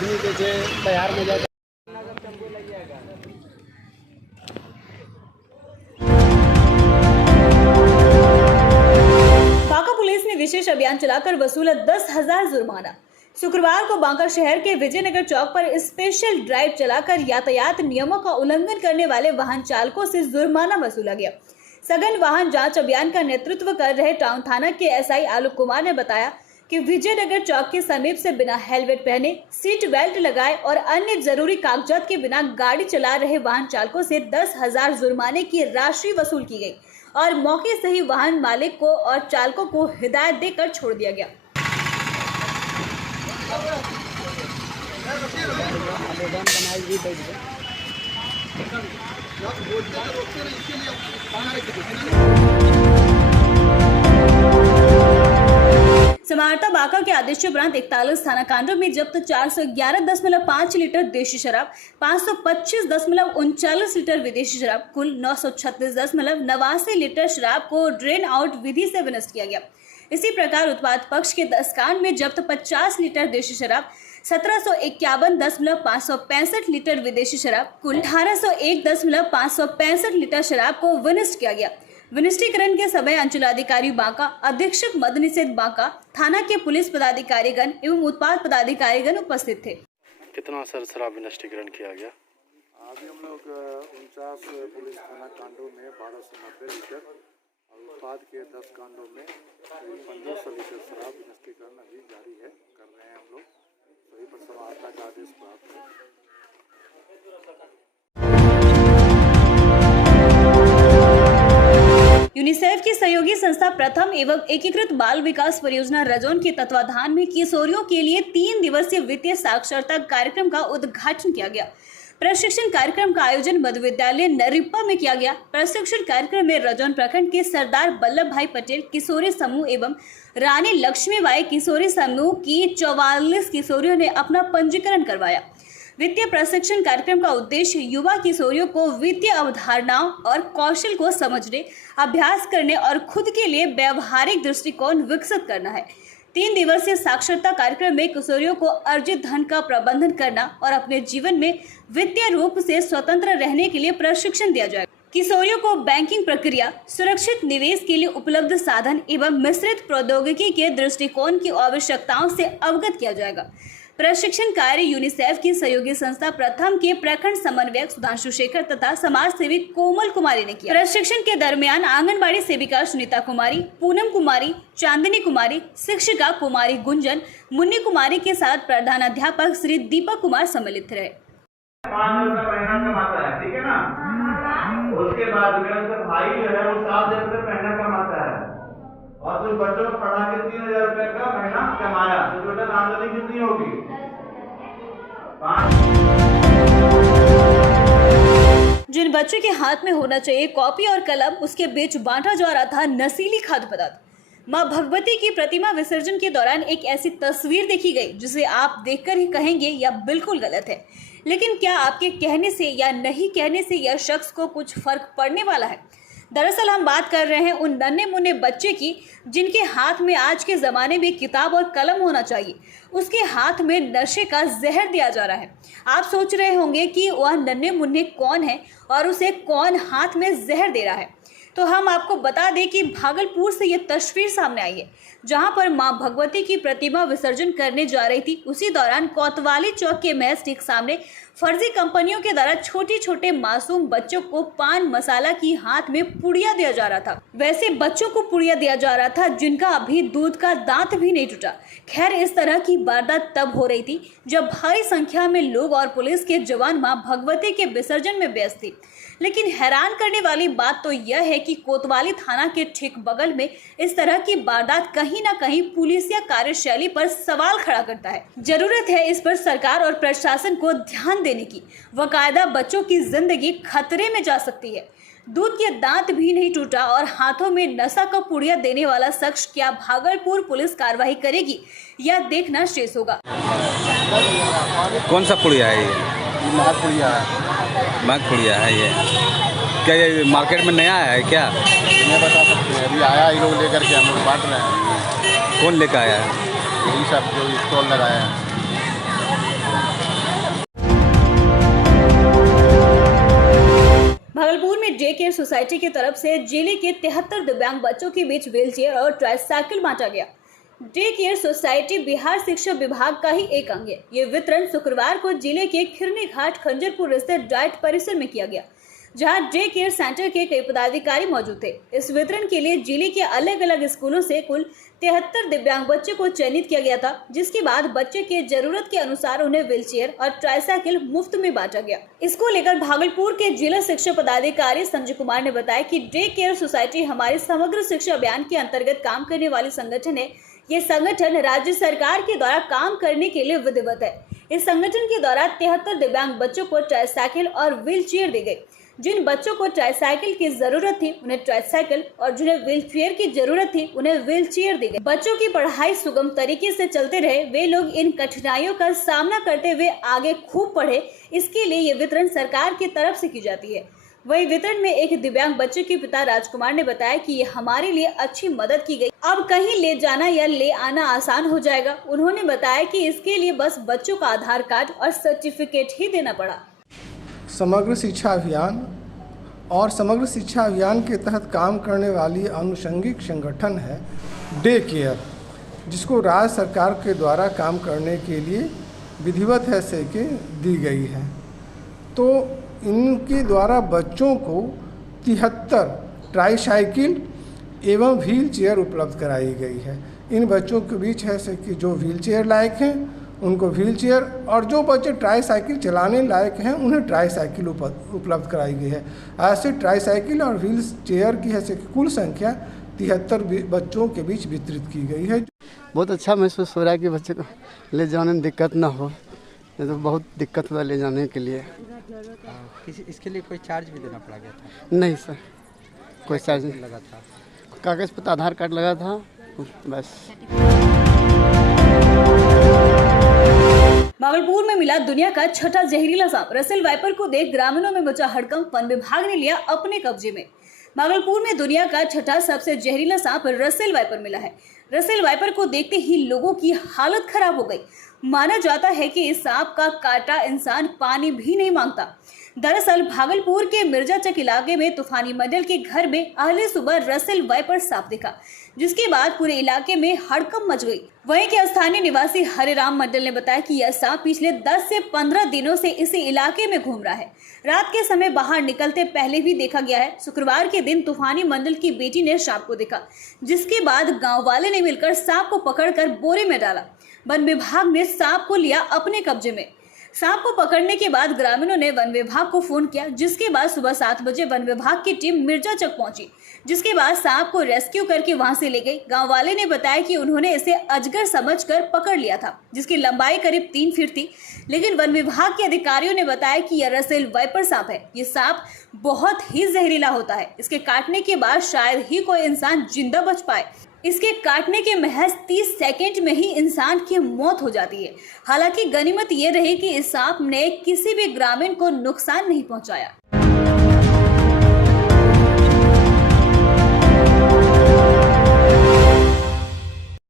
बेचने के जे तैयार में जाए। बांका पुलिस ने विशेष अभियान चलाकर वसूला 10,000 जुर्माना। शुक्रवार को बांका शहर के विजयनगर चौक पर स्पेशल ड्राइव चलाकर यातायात नियमों का उल्लंघन करने वाले वाहन चालकों से जुर्माना वसूला गया। सघन वाहन जांच अभियान का नेतृत्व कर रहे टाउन थाना के एसआई आलोक कुमार ने बताया कि विजयनगर चौक के समीप से बिना हेलमेट पहने, सीट बेल्ट लगाए और अन्य जरूरी कागजात के बिना गाड़ी चला रहे वाहन चालकों से 10,000 जुर्माने की राशि वसूल की गई और मौके से ही वाहन मालिक को और चालकों को हिदायत देकर छोड़ दिया गया। समाहर्ता बांका के आदेश उपरांत 41 थाना कांडों में जब्त 411.5 लीटर देशी शराब, 525.39 लीटर विदेशी शराब, कुल 936.89 लीटर शराब को ड्रेन आउट विधि से विनष्ट किया गया। इसी प्रकार उत्पाद पक्ष के 10 कांड में जब्त 50 लीटर देशी शराब, 1751.565 लीटर विदेशी शराब, कुल 1801.565 लीटर शराब को विनष्ट किया गया। विनिष्टीकरण के समय अंचलाधिकारी बांका, अधीक्षक मदनिषेध बांका, थाना के पुलिस पदाधिकारीगण एवं उत्पाद पदाधिकारीगण उपस्थित थे। कितना सर शराब विनिष्टीकरण किया गया? अभी हम लोग 49 पुलिस थाना कांडों में 1290 लीटर और उत्पाद के 10 कांडों में 1500 लीटर शराब विनिष्टीकरण अभी जारी है, कर रहे हैं हम लोग। सही पर समाहर्ता का आदेश प्राप्त है। यूनिसेफ की सहयोगी संस्था प्रथम एवं एकीकृत बाल विकास परियोजना रजौन के तत्वाधान में किशोरियों के लिए 3 दिवसीय वित्तीय साक्षरता कार्यक्रम का उद्घाटन किया गया। प्रशिक्षण कार्यक्रम का आयोजन मध्य विद्यालय नरिप्पा में किया गया। प्रशिक्षण कार्यक्रम में रजौन प्रखंड के सरदार वल्लभ भाई पटेल किशोरी समूह एवं रानी लक्ष्मीबाई किशोरी समूह की 44 किशोरियों ने अपना पंजीकरण करवाया। वित्तीय प्रशिक्षण कार्यक्रम का उद्देश्य युवा किशोरियों को वित्तीय अवधारणाओं और कौशल को समझने, अभ्यास करने और खुद के लिए व्यवहारिक दृष्टिकोण विकसित करना है। 3 दिवसीय साक्षरता कार्यक्रम में किशोरियों को अर्जित धन का प्रबंधन करना और अपने जीवन में वित्तीय रूप से स्वतंत्र रहने के लिए प्रशिक्षण दिया जाएगा। किशोरियों को बैंकिंग प्रक्रिया, सुरक्षित निवेश के लिए उपलब्ध साधन एवं मिश्रित प्रौद्योगिकी के दृष्टिकोण की आवश्यकताओं से अवगत किया जाएगा। प्रशिक्षण कार्य यूनिसेफ की सहयोगी संस्था प्रथम के प्रखंड समन्वयक सुधांशु शेखर तथा समाज सेवी कोमल कुमारी ने किया। प्रशिक्षण के दरमियान आंगनबाड़ी सेविका सुनीता कुमारी, पूनम कुमारी, चांदनी कुमारी, शिक्षिका कुमारी गुंजन, मुन्नी कुमारी के साथ प्रधानाध्यापक श्री दीपक कुमार सम्मिलित रहे। 5,000 रुपये महीना कमाता है, ठीक है ना? उसके बाद में उसका भाई जो है वो 7,000 रुपये महीना कमाता है और कुछ बच्चों को पढ़ा के 3,000 रुपये का महीना कमाया, तो टोटल आमदनी कितनी होगी? जिन बच्चों के हाथ में होना चाहिए कॉपी और कलम, उसके बीच बांटा जा रहा था नशीली खाद्य पदार्थ। मां भगवती की प्रतिमा विसर्जन के दौरान एक ऐसी तस्वीर देखी गई जिसे आप देखकर ही कहेंगे यह बिल्कुल गलत है, लेकिन क्या आपके कहने से या नहीं कहने से यह शख्स को कुछ फर्क पड़ने वाला है? दरअसल हम बात कर रहे हैं उन नन्हे मुन्ने बच्चे की जिनके हाथ में आज के ज़माने में किताब और कलम होना चाहिए, उसके हाथ में नशे का जहर दिया जा रहा है। आप सोच रहे होंगे कि वह नन्हे मुन्ने कौन है और उसे कौन हाथ में जहर दे रहा है। तो हम आपको बता दें कि भागलपुर से ये तस्वीर सामने आई है, जहां पर मां भगवती की प्रतिमा विसर्जन करने जा रही थी। उसी दौरान कोतवाली चौक के महज ठीक सामने फर्जी कंपनियों के द्वारा छोटे छोटे मासूम बच्चों को पान मसाला की हाथ में पुड़िया दिया जा रहा था। वैसे बच्चों को पुड़िया दिया जा रहा था जिनका अभी दूध का दांत भी नहीं टूटा। खैर, इस तरह की वारदात तब हो रही थी जब भारी संख्या में लोग और पुलिस के जवान मां भगवती के विसर्जन में व्यस्त थे। लेकिन हैरान करने वाली बात तो यह है कि कोतवाली थाना के ठीक बगल में इस तरह की वारदात कहीं ना कहीं पुलिसिया कार्यशैली पर सवाल खड़ा करता है। जरूरत है इस पर सरकार और प्रशासन को ध्यान देने की। वकायदा बच्चों की जिंदगी खतरे में जा सकती है। दूध के दांत भी नहीं टूटा और हाथों में नशा का पुड़िया देने वाला शख्स क्या भागलपुर पुलिस कार्रवाई करेगी, यह देखना शेष होगा। कौन सा पुड़िया है ये? पुड़िया है, माघ पुड़िया है ये। क्या ये मार्केट में नया आया है क्या? नहीं बता सकते हैं, अभी आया ये लोग लेकर के हम लोग बांट रहे हैं। कौन लेकर आया है? यही सब जो स्टॉल लगाया है। भागलपुर में डे केयर सोसाइटी की तरफ से जिले के 73 दिव्यांग बच्चों के बीच व्हीलचेयर और ट्राइसाइकिल बांटा गया। डे केयर सोसाइटी बिहार शिक्षा विभाग का ही एक अंग है। ये वितरण शुक्रवार को जिले के खिरनी घाट खंजरपुर स्थित डाइट परिसर में किया गया, जहां डे केयर सेंटर के कई पदाधिकारी मौजूद थे। इस वितरण के लिए जिले के अलग अलग स्कूलों से कुल 73 दिव्यांग बच्चों को चयनित किया गया था, जिसके बाद बच्चे के जरूरत के अनुसार उन्हें व्हीलचेयर और ट्राइसाइकिल मुफ्त में बांटा गया। इसको लेकर भागलपुर के जिला शिक्षा पदाधिकारी संजय कुमार ने बताया कि डे केयर सोसाइटी हमारे समग्र शिक्षा अभियान के अंतर्गत काम करने वाली संगठन है। ये संगठन राज्य सरकार के द्वारा काम करने के लिए विधिवत है। इस संगठन के द्वारा 73 दिव्यांग बच्चों को ट्राइसाइकिल और व्हीलचेयर दी गई। जिन बच्चों को ट्राइसाइकिल की जरूरत थी उन्हें ट्राइसाइकिल और जिन्हें व्हीलचेयर की जरूरत थी उन्हें व्हीलचेयर दी गई। बच्चों की पढ़ाई सुगम तरीके से चलते रहे, वे लोग इन कठिनाइयों का सामना करते हुए आगे खूब पढ़े, इसके लिए ये वितरण सरकार की तरफ से की जाती है। वही वितरण में एक दिव्यांग बच्चे के पिता राजकुमार ने बताया कि ये हमारे लिए अच्छी मदद की गई। अब कहीं ले जाना या ले आना आसान हो जाएगा। उन्होंने बताया कि इसके लिए बस बच्चों का आधार कार्ड और सर्टिफिकेट ही देना पड़ा। समग्र शिक्षा अभियान और समग्र शिक्षा अभियान के तहत काम करने वाली आनुषंगिक संगठन है डे केयर, जिसको राज्य सरकार के द्वारा काम करने के लिए विधिवत हैसियत दी गई है। तो इनके द्वारा बच्चों को 73 ट्राइसाइकिल एवं व्हील चेयर उपलब्ध कराई गई है। इन बच्चों के बीच है कि जो व्हील चेयर लायक हैं उनको व्हील चेयर, और जो बच्चे ट्राइसाइकिल चलाने लायक हैं उन्हें ट्राइसाइकिल उपलब्ध कराई गई है। ऐसे ट्राइसाइकिल और व्हील चेयर की है कुल संख्या 73 बच्चों के बीच वितरित की गई है। बहुत अच्छा महसूस हो रहा है कि बच्चे को ले जाने में दिक्कत ना हो, नहीं तो बहुत दिक्कत हुआ ले जाने के लिए। इसके लिए कोई चार्ज भी देना पड़ा गया था? नहीं सर, कोई चार्ज नहीं लगा था। कागज़ पर आधार कार्ड लगा था बस। भागलपुर में मिला दुनिया का छठा जहरीला सांप। रसेल वाइपर को देख ग्रामीणों में मचा हड़कंप, वन विभाग ने लिया अपने कब्जे में। भागलपुर में दुनिया का छठा सबसे जहरीला सांप रसेल वाइपर मिला है। रसेल वाइपर को देखते ही लोगों की हालत खराब हो गई। माना जाता है कि इस सांप का काटा इंसान पानी भी नहीं मांगता। दरअसल भागलपुर के मिर्जाचक इलाके में तूफानी मंडल के घर में अहले सुबह रसेल वाइपर सांप दिखा, जिसके बाद पूरे इलाके में हड़कंप मच गई। वहीं के स्थानीय निवासी हरिराम मंडल ने बताया कि यह सांप पिछले 10 से 15 दिनों से इसी इलाके में घूम रहा है। रात के समय बाहर निकलते पहले भी देखा गया है। शुक्रवार के दिन तूफानी मंडल की बेटी ने सांप को देखा, जिसके बाद गाँव वाले ने मिलकर सांप को पकड़कर बोरे में डाला। वन विभाग ने सांप को लिया अपने कब्जे में। सांप को पकड़ने के बाद ग्रामीणों ने वन विभाग को फोन किया, जिसके बाद सुबह 7 बजे वन विभाग की टीम मिर्जाचक पहुंची, जिसके बाद सांप को रेस्क्यू करके वहां से ले गई। गांव वाले ने बताया कि उन्होंने इसे अजगर समझकर पकड़ लिया था, जिसकी लंबाई करीब 3 फीट थी। लेकिन वन विभाग के अधिकारियों ने बताया कि यह रसेल वाइपर सांप है। ये सांप बहुत ही जहरीला होता है। इसके काटने के बाद शायद ही कोई इंसान जिंदा बच पाए। इसके काटने के महज 30 सेकंड में ही इंसान की मौत हो जाती है। हालांकि गनीमत ये रही कि इस सांप ने किसी भी ग्रामीण को नुकसान नहीं पहुंचाया।